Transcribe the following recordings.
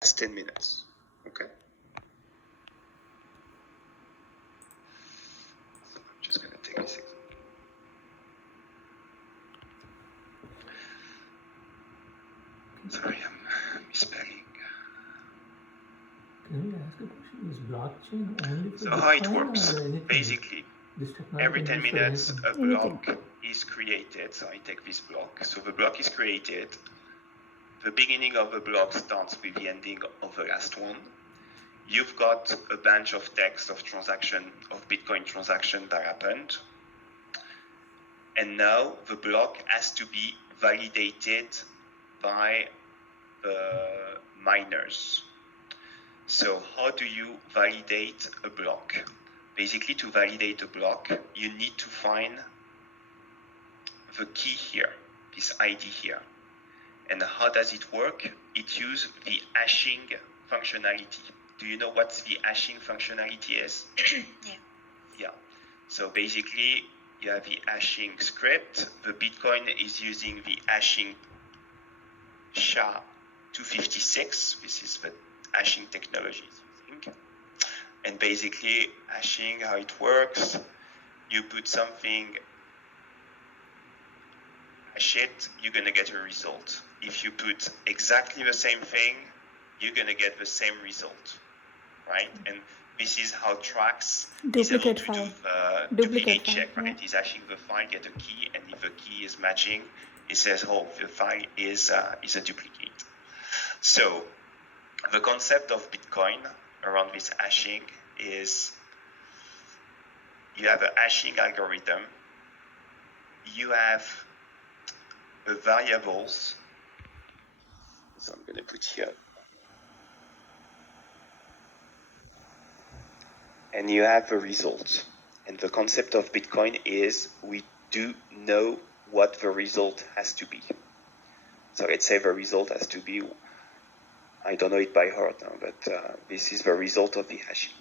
10 minutes. Okay. I'm just going to take this example. Sorry, I'm misspelling. Can I ask a question? Is blockchain only for So how it Bitcoin works, or anything? basically, This technology every can 10 be used for minutes anything. a block is created. So I take this block. So the block is created. The beginning of the block starts with the ending of the last one. You've got a bunch of text of Bitcoin transaction that happened. And now the block has to be validated by the miners. So how do you validate a block? Basically, to validate a block, you need to find the key here, this ID here. And how does it work? It uses the hashing functionality. Do you know what the hashing functionality is? Yeah. So basically, you have the hashing script. The Bitcoin is using the hashing SHA-256. This is the hashing technology it's using. And basically, hashing, how it works, you put something, hash it, you're going to get a result. If you put exactly the same thing, you're going to get the same result, right? And this is how Trax is able to do duplicate check, right? He's hashing the file, get a key, and if the key is matching, it says, oh, the file is a duplicate. So the concept of Bitcoin around this hashing is you have a hashing algorithm, you have the variables, so I'm going to put here, and you have the result. And the concept of Bitcoin is we do know what the result has to be. So let's say the result has to be, I don't know it by heart now, but this is the result of the hashing.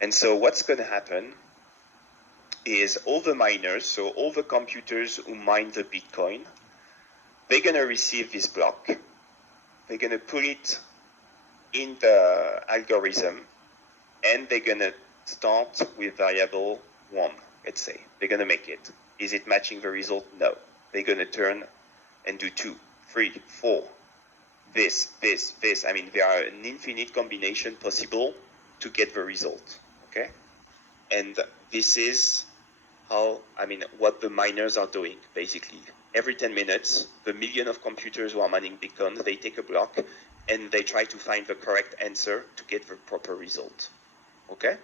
And so what's going to happen is all the miners, so all the computers who mine the Bitcoin, they're going to receive this block. They're going to put it in the algorithm, and they're going to start with variable 1, let's say. They're going to make it. Is it matching the result? No. They're going to turn and do 2, 3, 4, this. I mean, there are an infinite combination possible to get the result, okay? And this is what the miners are doing, basically. Every 10 minutes, the million of computers who are mining Bitcoin, they take a block and they try to find the correct answer to get the proper result, okay?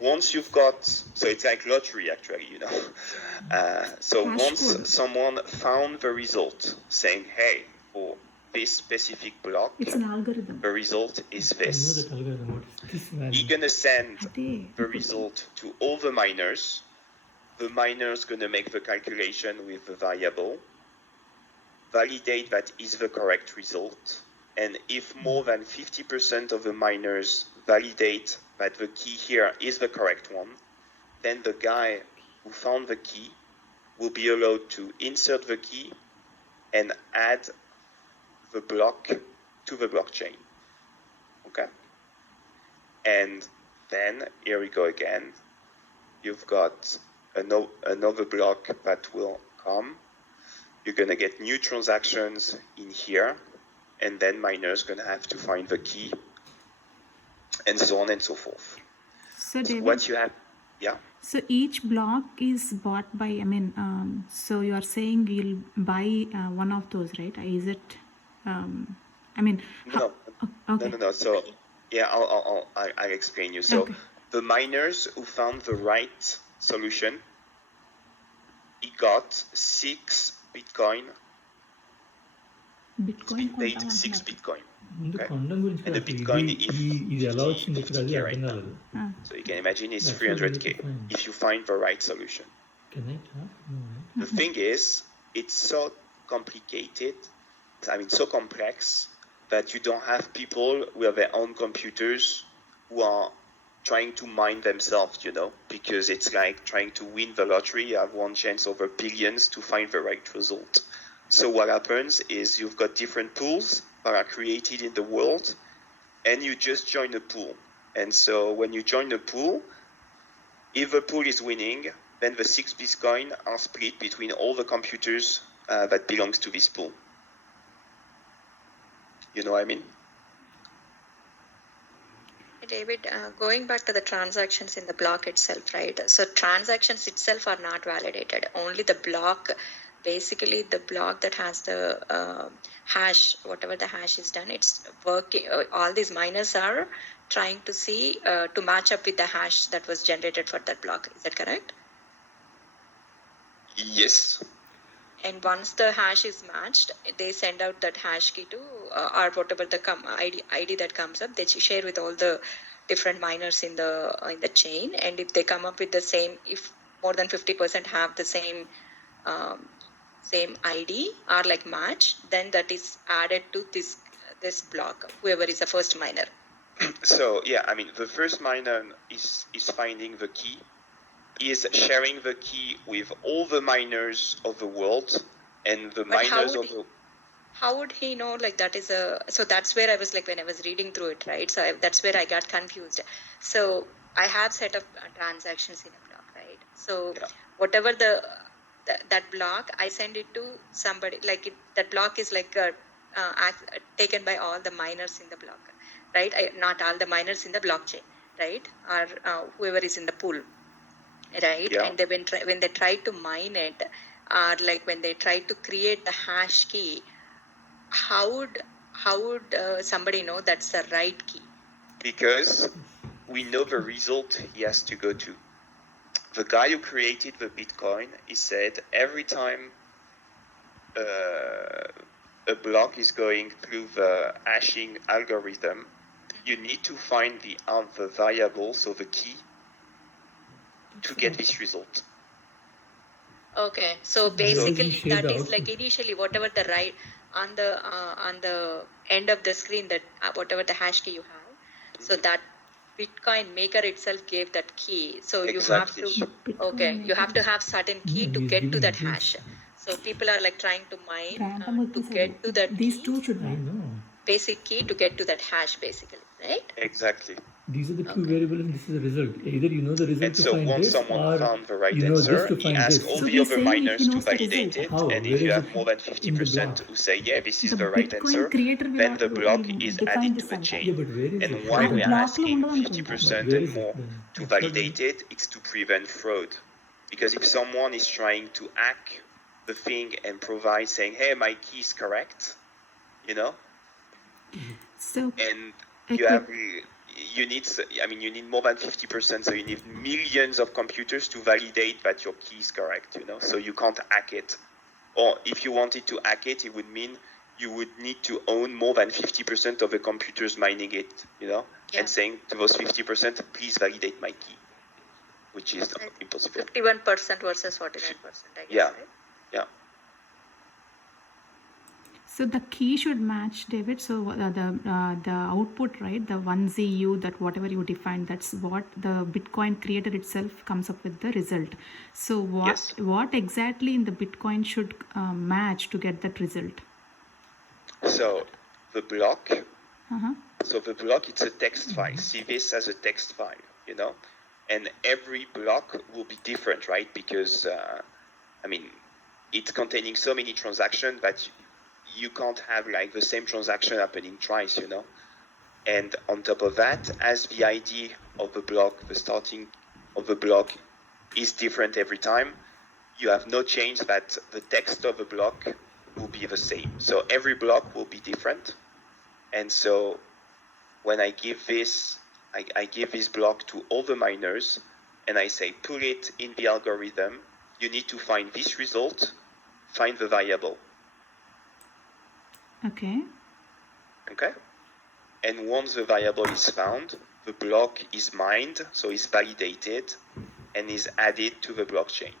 Once you've got, so it's like lottery actually, you know. So once someone found the result saying, hey, for this specific block, it's an algorithm. The result is this. I know that algorithm. What is this value? You're going to send the result to all the miners. The miners going to make the calculation with the variable, validate that is the correct result. And if more than 50% of the miners validate that the key here is the correct one, then the guy who found the key will be allowed to insert the key and add the block to the blockchain. Okay? And then, here we go again. You've got another block that will come. You're going to get new transactions in here. And then miners going to have to find the key. And so on and so forth. So David, what you have, yeah. So each block is bought by, so you are saying you'll buy one of those, right? Is it, No. Okay. No. So, yeah, I'll explain you. So Okay. the miners who found the right solution, he got 6 Bitcoin. Bitcoin paid 6 Bitcoin. ముందు Okay. కొనడం గురించి And the కాదు. Bitcoin ఇది ఎలా వచ్చింది ఇక్కడ అది 50K అర్థం right now. కాలేదు. So you can imagine it's That's what we need 300K to find. if you find the right solution. Can I talk? No, right? The thing is, it's so complicated, so complex, that you don't have people with their own computers who are trying to mine themselves, because it's like trying to win the lottery. You have one chance over billions to find the right result. So what happens is you've got different pools, that are created in the world, and you just join a pool. And so when you join the pool, if the pool is winning, then the 6 Bitcoin are split between all the computers that belongs to this pool. You know what I mean? David, going back to the transactions in the block itself, right? So transactions itself are not validated. Only the block, basically the block that has the hash, whatever the hash is done, it's working. All these miners are trying to see to match up with the hash that was generated for that block. Is that correct? Yes. And once the hash is matched, they send out that hash key to or whatever the ID that comes up. They share with all the different miners in the chain. And if they come up with the same, if more than 50% have the same ID or like match, then that is added to this block. Whoever is the first miner. So yeah, I mean the first miner is finding the key. Is sharing the key with all the miners of the world, and the But miners of the... How would he know like that is a... So that's where I was like when I was reading through it, right? So that's where I got confused. So I have set up transactions in a block, right? So Yeah. whatever that block, I send it to somebody. Like that block is like taken by all the miners in the block, right? Not all the miners in the blockchain, right? Or whoever is in the pool. Right, Yeah. and when they try to mine it, or like when they try to create the hash key, how would somebody know that's the right key? Because we know the result he has to go to. The guy who created the Bitcoin, he said every time a block is going through the hashing algorithm, you need to find the variable, so the key, to get this result. Okay, so basically share that the is like output. initially whatever the right on the end of the screen, that whatever the hash key you have, so that Bitcoin maker itself gave that key. So Exactly. you have to have certain key to he's get to giving that this. hash. So people are like trying to mine Random to get to that these key, two should I match. know. basic key to get to that hash, basically, right? Exactly. These are the two variables and this is the result. Either you know the result And to so find once this, someone or found the right you know this answer, to he find asks this. all So the he's other saying he miners to knows the validate result. it. How? And Where if you is have it more than in the 50% block? who say, yeah, this is The the right Bitcoin answer, creator will then the block is define added this to the and chain. Yeah, but where is And it? why the we are block asking lo undadu 50% Where and is it more then? to That's what we- validate it, it's to prevent fraud. Because if someone is trying to hack the thing and provide saying, hey, my key is correct, you know, So and a you have quick- you need more than 50%, so you need millions of computers to validate that your key is correct, you know, so you can't hack it. Or if you wanted to hack it, it would mean you would need to own more than 50% of the computers mining it, you know, Yeah. and saying to those 50%, please validate my key, which is impossible. 51% versus 49%, I guess, Yeah. right? Yeah. So the key should match, David. So the output, right? The 1ZU, that whatever you define, that's what the Bitcoin creator itself comes up with the result. So Yes. what exactly in the Bitcoin should match to get that result? So the block, Uh-huh. so the block, it's a text file. See this as a text file, you know, and every block will be different, right? Because it's containing so many transactions that you can't have like the same transaction happening twice, you know. And on top of that, as the ID of the block, the starting of the block is different every time, you have no change that the text of the block will be the same. So every block will be different. And so when I give this, I give this block to all the miners and I say, put it in the algorithm. You need to find this result, find the variable. Okay. Okay? And once the variable is found, the block is mined, so it's validated and is added to the blockchain.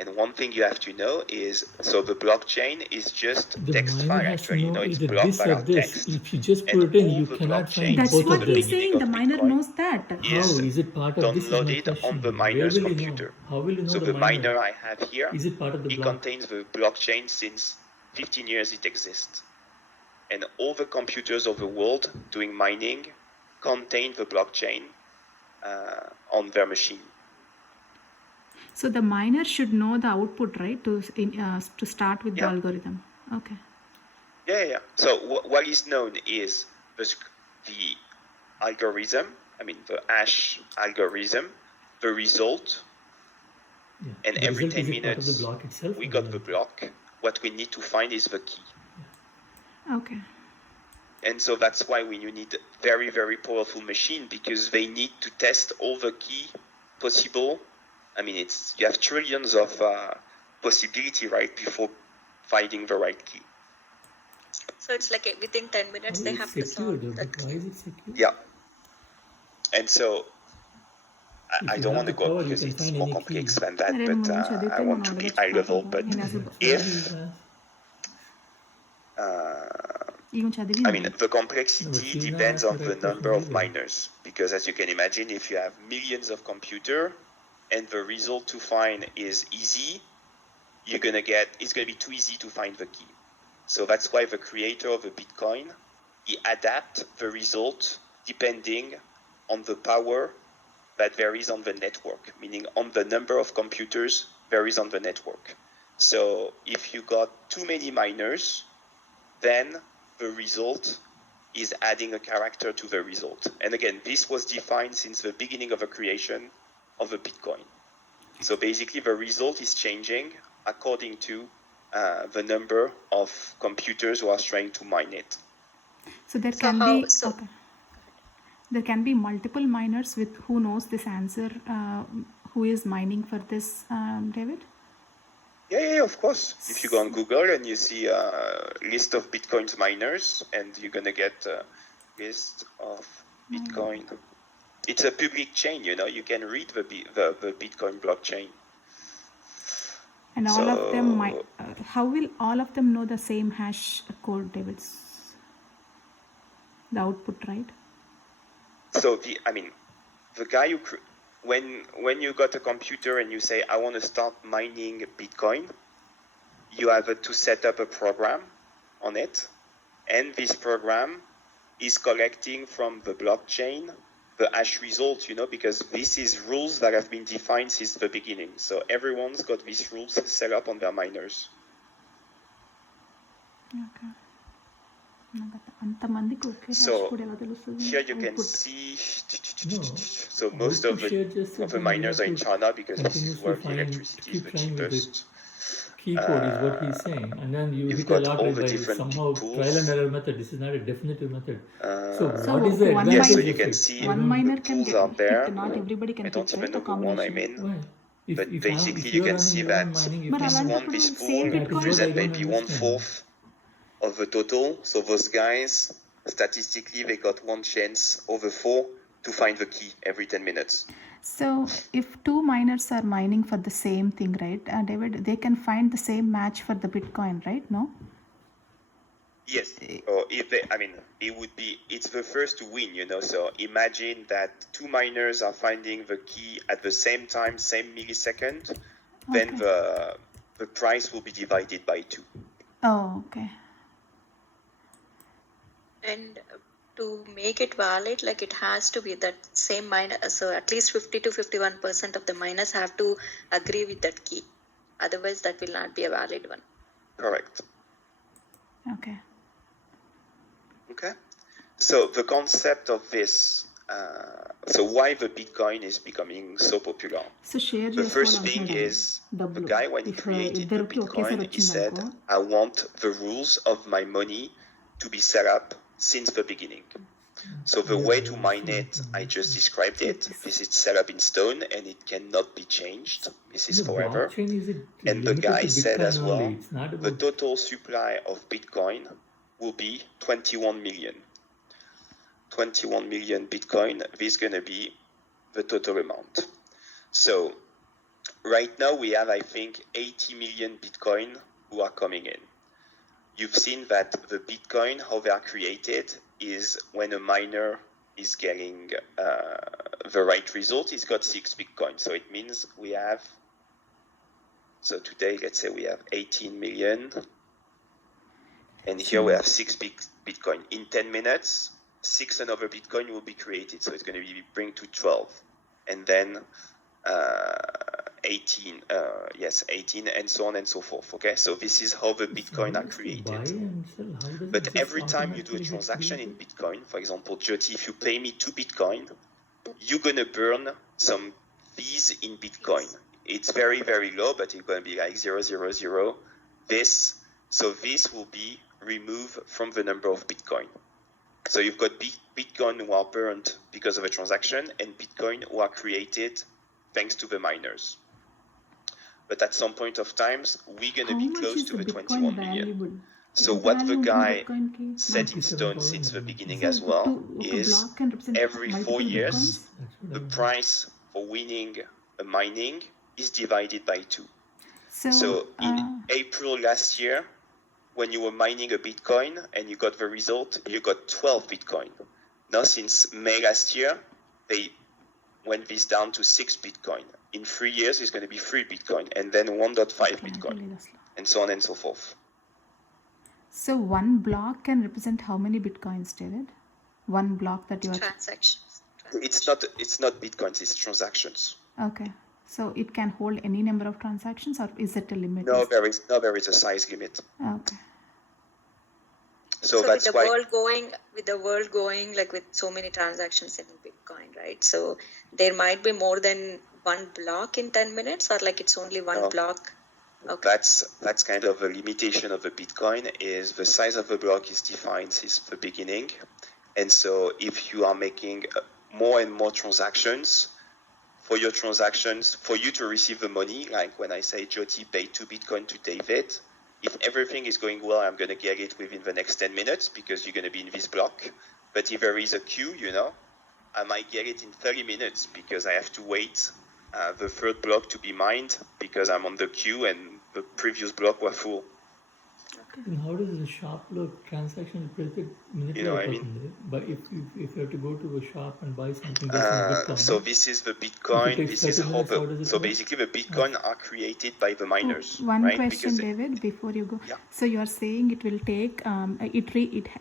And one thing you have to know is, so the blockchain is just The text miner file has to actually, you know know, it's either blocks this that or are this. text. If you just And put it in, all you the cannot find blockchains That's both what of the he's them. beginning saying. of The miner Bitcoin knows that. How is is it part of this? Is my downloaded question. on the Where miner's will you computer. know? How will you know So the miner I have here, Is it part of the it block? contains the blockchain since 15 years it exists. and all the computers of the world doing mining contain the blockchain on their machine. So the miner should know the output, right, to start with the Yeah. algorithm. Okay. Yeah. So what is known is the algorithm, the hash algorithm, the result, Yeah. and The every result, 10 is it part of the minutes block itself? we or got not? the block. What we need to find is the key. Okay. And so that's why you need very, very powerful machine, because they need to test all the key possible. You have trillions of possibility, right, before finding the right key. So it's like within 10 minutes How they is it have to secure, solve though? that Why key. is it secure? Yeah. And so If I you don't have want to the go power, you because can it's find more any complex key. than that, రెండు but మూడు నుంచి చదివితే I want మనం to be అడగచ్చు high level. పాప. But నేను అసలు That's what he if has. ఈమె చదివింది. the complexity No, depends on the correct number of question. miners, because as you can imagine, if you have millions of computer and the result to find is easy, it's gonna be too easy to find the key. So that's why the creator of the Bitcoin, he adapt the result depending on the power that varies on the network, meaning on the number of computers varies on the network. So if you got too many miners, then the result is adding a character to the result. And again, this was defined since the beginning of the creation of the Bitcoin. So basically the result is changing according to the number of computers who are trying to mine it. So there So can how- be so- okay. There can be multiple miners with who knows this answer, who is mining for this, David? Yeah, of course. If you go on Google and you see a list of Bitcoin's miners, and you're gonna get a list of Bitcoin. It's a public chain, you can read the Bitcoin blockchain. And all of them So- might. How will all of them know the same hash code, David? The output, right? So the guy when you got a computer and you say, I want to start mining Bitcoin, you have to set up a program on it, and this program is collecting from the blockchain the hash result, because this is rules that have been defined since the beginning. So everyone's got these rules set up on their miners. Okay. అంతమందికి ఒకే So, hash code ఎలా తెలుస్తుంది? Here you can Output. see, No. so most of Output share just the that you miners are have in to China, because this is continuously where the find- electricity is keep the trying with it. cheapest. Key code is what he's saying. And then you You've hit a got lot all by the different somehow pools. trial and error method. This is not a definitive method. So So what is the one advantage Yeah, so miner- you of can it? see One the miner can pools get are there. hit, not everybody can I don't hit, even right? know The the one I'm combination. in. Why? But basically you can see you're that mining, But this అలాంటప్పుడు this same pool Bitcoin- represent That is what I maybe don't 1/4 of the total. So those guys, statistically, they got one chance over 4 to find the key every 10 minutes. So if two miners are mining for the same thing, right, David, they can find the same match for the Bitcoin, right? No? Yes. Or if they, it would be, it's the first to win, So imagine that two miners are finding the key at the same time, same millisecond, then Okay. the price will be divided by 2. Oh, okay. And to make it valid, like it has to be that same miner. So at least 50 to 51% of the miners have to agree with that key. Otherwise, that will not be a valid one. Correct. Okay. Okay. So the concept of this, so why the Bitcoin is becoming so popular? So share The first thing is, the guy when he created the Bitcoin, he said, I want the rules of my money to be set up since the beginning. So the way to mine it, I just described it. This is set up in stone and it cannot be changed. This is The forever. blockchain is And the limited guy to said Bitcoin as only. well, It's not the about total supply of Bitcoin will be 21 million. 21 million Bitcoin, this is going to be the total amount. So right now we have, I think, 80 million Bitcoin who are coming in. You've seen that the Bitcoin, how they are created, is when a miner is getting the right result, he's got 6 Bitcoin. So it means we have, so today, let's say we have 18 million. And here we have 6 Bitcoin. In 10 minutes, 6 another Bitcoin will be created. So it's going to be bring to 12. And then 18, 18, and so on and so forth. Okay, so this is how the Bitcoin are created. But every time you do a transaction in Bitcoin, for example, Jyoti, if you pay me 2 Bitcoin, you're going to burn some fees in Bitcoin. It's very, very low, but it's going to be like 0.000. This will be removed from the number of Bitcoin. So you've got Bitcoin who are burned because of a transaction and Bitcoin who are created thanks to the miners. But at some point of times, we're going to be close to the 21 million. So what the guy set in stone since the beginning as well is every 4 years, the price for winning a mining is divided by 2. So in April last year, when you were mining a Bitcoin and you got the result, you got 12 Bitcoin. Now since May last year, they went this down to 6 Bitcoin. In 3 years, it's going to be 3 Bitcoin and then 1.5 Bitcoin and so on and so forth. So one block can represent how many Bitcoins, David? One block that you are... Transactions. It's not Bitcoins, it's transactions. Okay. So it can hold any number of transactions, or is it a limit? No, there is a size limit. Okay. So that's why with the world going like with so many transactions in Bitcoin, right? So there might be more than one block in 10 minutes, or like it's only one block. Okay. That's kind of a limitation of the Bitcoin. Is the size of the block is defined since the beginning, and so if you are making more and more transactions, for your transactions, for you to receive the money, like when I say Jyoti paid 2 Bitcoin to David, if everything is going well, I'm going to get it within the next 10 minutes because you're going to be in this block. But if there is a queue, I might get it in 30 minutes because I have to wait the third block to be mined because I'm on the queue and the previous block was full. And how does the shop look? Transaction is You know what I mean? But if you have to go to a shop and buy something, so this is the Bitcoin. This is how basically the Bitcoin are created by the miners. One right? question, David, before you go. Yeah. So you are saying it will take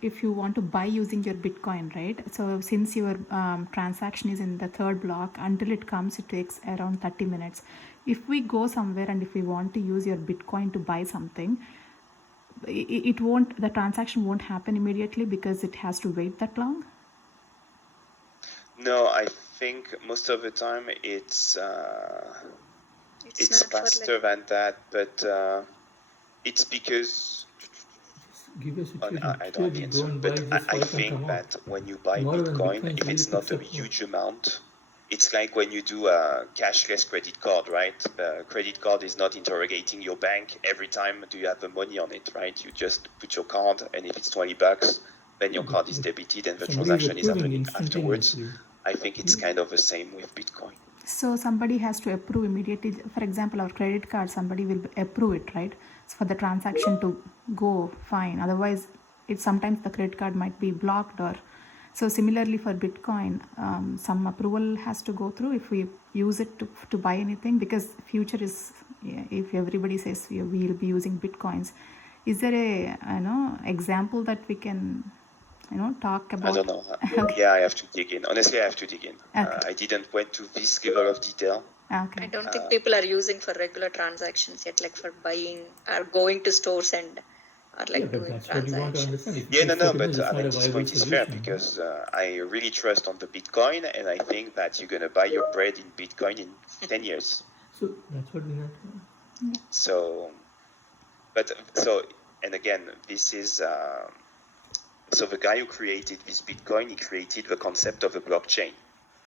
if you want to buy using your Bitcoin, right? So since your transaction is in the third block, until it comes, it takes around 30 minutes. If we go somewhere and if we want to use your Bitcoin to buy something, the transaction won't happen immediately because it has to wait that long? No, I think most of the time it's faster than that, but it's because give us I don't have the answer, but I think that when you buy Bitcoin, if it's not a huge amount, it's like when you do a cashless credit card, right? The credit card is not interrogating your bank every time do you have the money on it, right? You just put your card, and if it's $20, then your card is debited and the transaction is happening afterwards. I think it's kind of the same with Bitcoin. So somebody has to approve immediately. For example, our credit card, somebody will approve it, right? So for the transaction to go fine. Otherwise, sometimes the credit card might be blocked or... So similarly for Bitcoin, some approval has to go through if we use it to buy anything, because future is, if everybody says we will be using Bitcoins, is there a example that we can talk about? I don't know. Okay. Yeah, I have to dig in. Honestly, I have to dig in. Okay. I didn't went to this level of detail. Okay. I don't think people are using for regular transactions yet, like for buying or going to stores and or like doing transactions. But I mean, this point is fair because I really trust on the Bitcoin, and I think that you're gonna buy your bread in Bitcoin in 10 years. So that's what we have. And again, this is so the guy who created this Bitcoin, he created the concept of a blockchain.